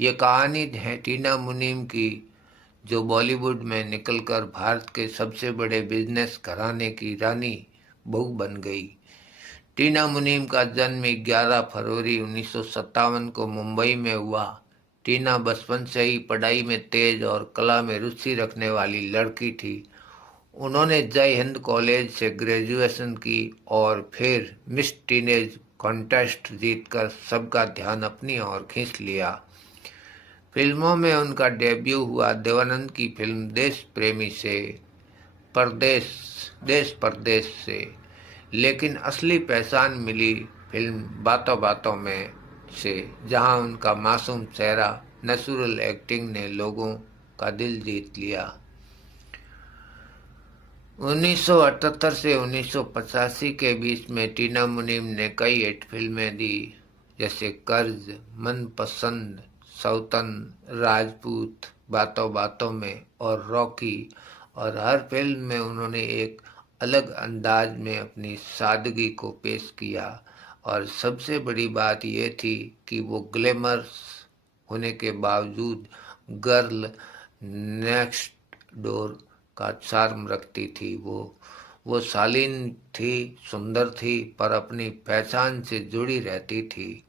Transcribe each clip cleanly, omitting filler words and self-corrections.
ये कहानी है टीना मुनीम की, जो बॉलीवुड में निकलकर भारत के सबसे बड़े बिजनेस घराने की रानी बहू बन गई। टीना मुनीम का जन्म 11 फरवरी 1957 को मुंबई में हुआ। टीना बचपन से ही पढ़ाई में तेज और कला में रुचि रखने वाली लड़की थी। उन्होंने जय हिंद कॉलेज से ग्रेजुएशन की और फिर मिस टीनेज कॉन्टेस्ट जीतकर सबका ध्यान अपनी ओर खींच लिया। फिल्मों में उनका डेब्यू हुआ देवानंद की फिल्म देश प्रेमी से, देश परदेश से, लेकिन असली पहचान मिली फिल्म बातों बातों में से, जहां उनका मासूम चेहरा, नेचुरल एक्टिंग ने लोगों का दिल जीत लिया। 1978 से 1985 के बीच में टीना मुनीम ने कई हिट फिल्में दी, जैसे कर्ज, मनपसंद, सौतन, राजपूत, बातों बातों में और रॉकी। और हर फिल्म में उन्होंने एक अलग अंदाज में अपनी सादगी को पेश किया। और सबसे बड़ी बात यह थी कि वो ग्लैमरस होने के बावजूद गर्ल नेक्स्ट डोर का चार्म रखती थी। वो शालीन थी, सुंदर थी, पर अपनी पहचान से जुड़ी रहती थी।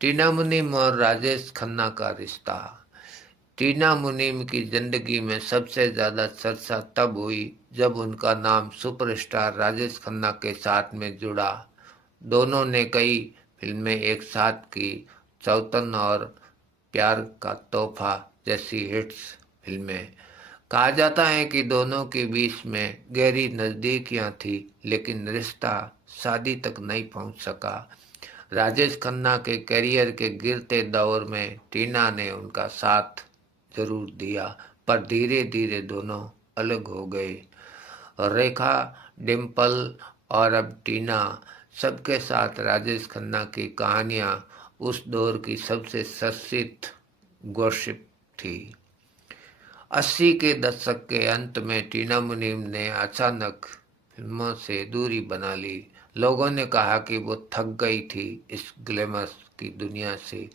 टीना मुनीम और राजेश खन्ना का रिश्ता। टीना मुनीम की जिंदगी में सबसे ज्यादा चर्चा तब हुई जब उनका नाम सुपरस्टार राजेश खन्ना के साथ में जुड़ा। दोनों ने कई फिल्में एक साथ की, चौतन और प्यार का तोहफा जैसी हिट्स फिल्में। कहा जाता है कि दोनों के बीच में गहरी नजदीकियां थी, लेकिन रिश्ता शादी तक नहीं पहुंच सका। राजेश खन्ना के करियर के गिरते दौर में टीना ने उनका साथ जरूर दिया, पर धीरे धीरे दोनों अलग हो गए। रेखा, डिम्पल और अब टीना, सबके साथ राजेश खन्ना की कहानियां उस दौर की सबसे चर्चित गॉसिप थी। 80 के दशक के अंत में टीना मुनीम ने अचानक फिल्मों से दूरी बना ली। लोगों ने कहा कि वो थक गई थी इस ग्लैमर की दुनिया से,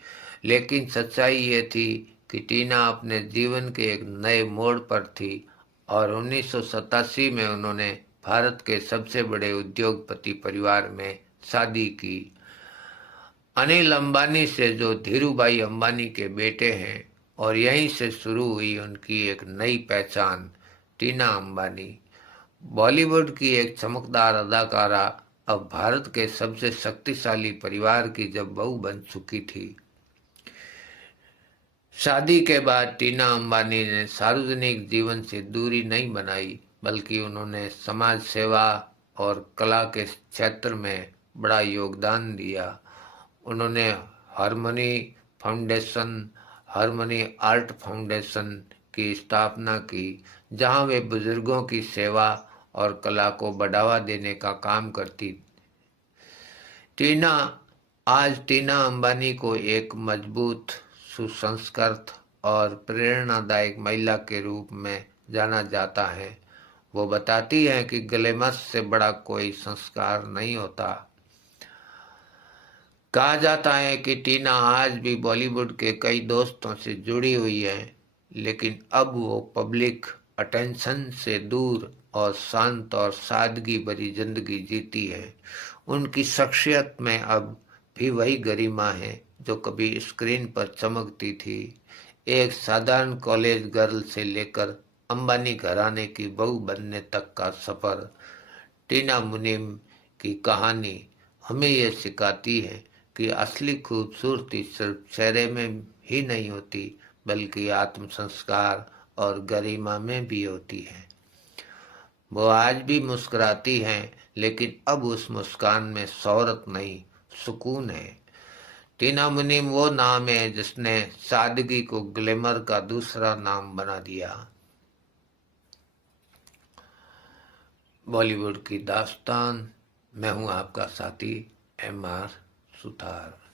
लेकिन सच्चाई ये थी कि टीना अपने जीवन के एक नए मोड़ पर थी। और 1987 में उन्होंने भारत के सबसे बड़े उद्योगपति परिवार में शादी की, अनिल अंबानी से, जो धीरूभाई अंबानी के बेटे हैं। और यहीं से शुरू हुई उनकी एक नई पहचान, टीना अंबानी। बॉलीवुड की एक चमकदार अदाकारा अब भारत के सबसे शक्तिशाली परिवार की जब बहू बन चुकी थी। शादी के बाद टीना अंबानी ने सार्वजनिक जीवन से दूरी नहीं बनाई, बल्कि उन्होंने समाज सेवा और कला के क्षेत्र में बड़ा योगदान दिया। उन्होंने harmony foundation, harmony art foundation की स्थापना की, जहां वे बुजुर्गों की सेवा और कला को बढ़ावा देने का काम करती। आज टीना अंबानी को एक मजबूत, सुसंस्कृत और प्रेरणादायक महिला के रूप में जाना जाता है। वो बताती है कि ग्लैमर से बड़ा कोई संस्कार नहीं होता। कहा जाता है कि टीना आज भी बॉलीवुड के कई दोस्तों से जुड़ी हुई है, लेकिन अब वो पब्लिक अटेंशन से दूर और शांत और सादगी भरी जिंदगी जीती है। उनकी शख्सियत में अब भी वही गरिमा है जो कभी स्क्रीन पर चमकती थी। एक साधारण कॉलेज गर्ल से लेकर अंबानी घराने की बहू बनने तक का सफर। टीना मुनीम की कहानी हमें ये सिखाती है कि असली खूबसूरती सिर्फ चेहरे में ही नहीं होती, बल्कि आत्म संस्कार और गरिमा में भी होती है। वो आज भी मुस्कुराती हैं, लेकिन अब उस मुस्कान में शोहरत नहीं, सुकून है। टीना मुनीम वो नाम है जिसने सादगी को ग्लैमर का दूसरा नाम बना दिया। बॉलीवुड की दास्तान, मैं हूं आपका साथी MR सुथार।